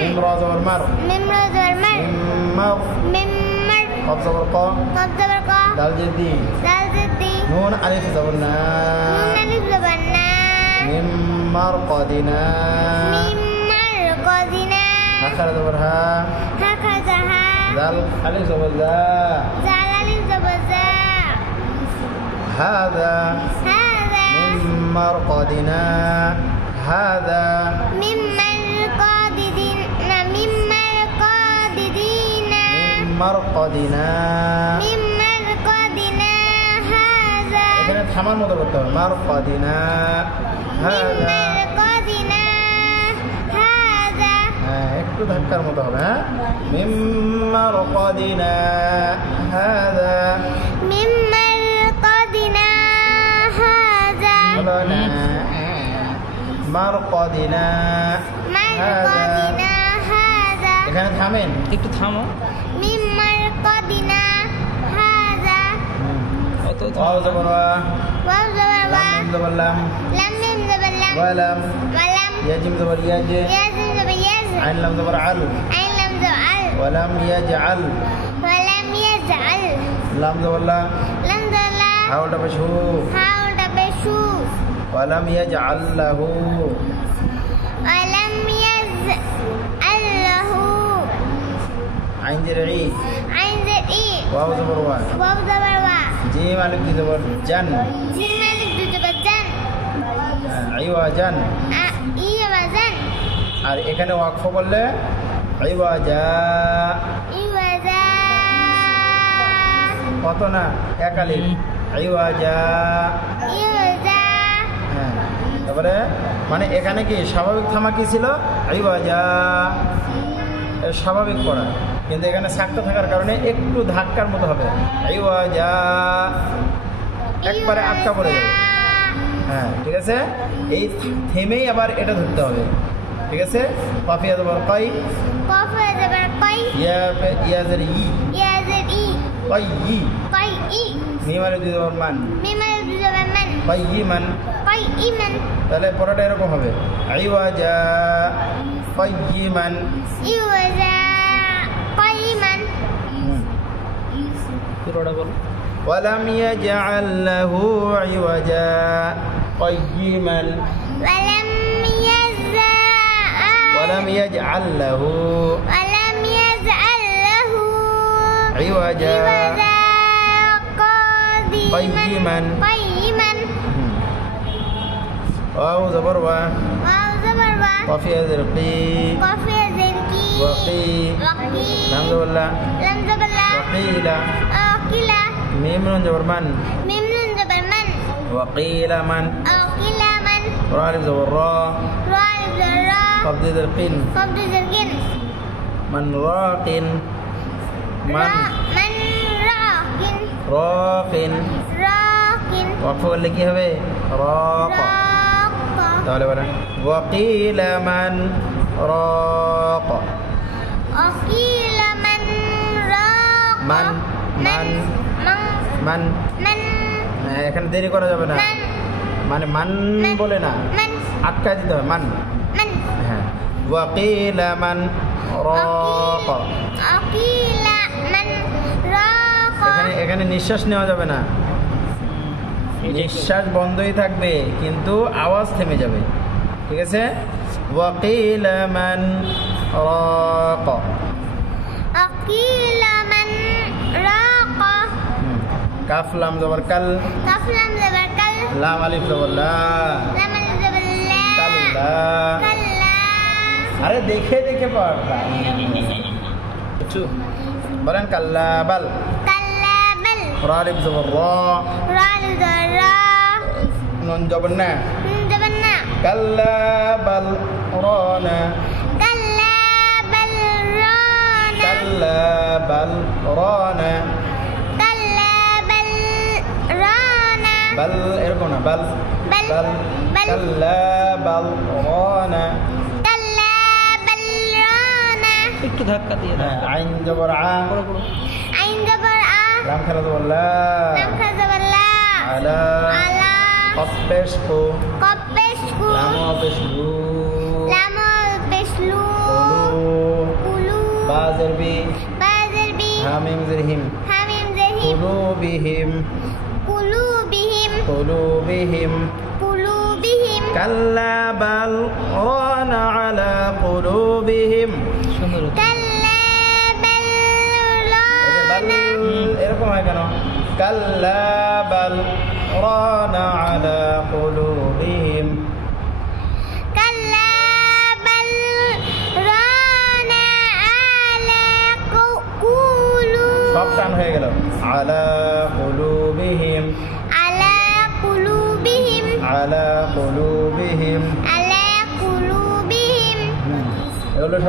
মিম রা জবর মার মিম্মার কফ জবর ক দাল জেদি নুন আলিফ জবর না মিম্মার কদিনা হাখরা জবর হা দাল আলিফ জবর দা هذا من مرقدنا هذا من مرقدنا هذا এখানে থামার মতো করতে হবে مرقدنا هذا একটু ধাক্কার মতো হবে হ্যাঁ من مرقدنا هذا مرقدنا هذا এখানে থামেন একটু থামো মিম মারকাদিনা হাযা ওয়াও জবর ওয়া লাম জবর লাম মিম জবর লাম ওয়া লাম ইয়াজিম জবর ইয়াজ আইন লাম জবর আল ওয়া লাম ইয়াজআল লাম জবর লা হাওটা পেশু ولم يجعل له عين زرعي واو زبر واو جيم الف زبر جن عوجا আর এখানে ওয়াকফ করলে ইওয়াজা কত না এক আলিফ ইওয়াজা তারপরে মানে এখানে কি স্বাভাবিক থামা কি ছিল ইওয়াজা স্বাভাবিক পড়া কিন্তু এখানে সাক্তা থাকার কারণে একটু ধাক্কার মতো হবে ইওয়াজা একবারে আটকা পড়ে যাবে হ্যাঁ ঠিক আছে এই থেমেই আবার এটা ধরতে হবে ঠিক আছে কাফিয়া জবর কাই ইয়া জের ই কাই মিম আলিফ জবর মান কাইমান তাহলে পড়াটা এরকম হবে ইওয়াজা কাইমান পুরোটা বলো ولم يجعل له عوجا قيما ولم يجعل له عوجا قيما واو زبر وفي ذرقي وقي لم زبر لا وقيل ميم نون زبر من وقيل من را الف زبر را قبض ذرقين من راق من راق ওয়াকফ করলে কি হবে রাক তাহলে বলেন ওয়াকিল মান রাক মান এখানে দেরি করা যাবে না মানে মান বলে না আটকা দিতে হবে মান হ্যাঁ ওয়াকিল মান রাক এখানে নিঃশ্বাস নেওয়া যাবে না নিঃশ্বাস বন্ধই থাকবে কিন্তু আওয়াজ থেমে যাবে ঠিক আছে ওয়াকিল মান রাক কাফ লাম জবর কাল লাম আলিফ জবর লা কাল্লা আরে দেখে দেখে পড়বা একটু বলেন কাল্লা বাল را الف زبر را نون زبر نا كلا بل رانا بل اركنا بل كلا بل رانا একটু ধাক্কা দিয়ে আইন জবর আ لام خلد ولا على قبشكو لام وبشلو বাজের বি হামিম জের হিম কুলুবিহিম কাল্লা বাল রানা আলা কুলুবিহিম এরকম হয় কেন কাল্লা বাল রানা আলা কুলুবিহিম সব টান হয়ে গেল আলা কুলুবিহিম এগুলো সব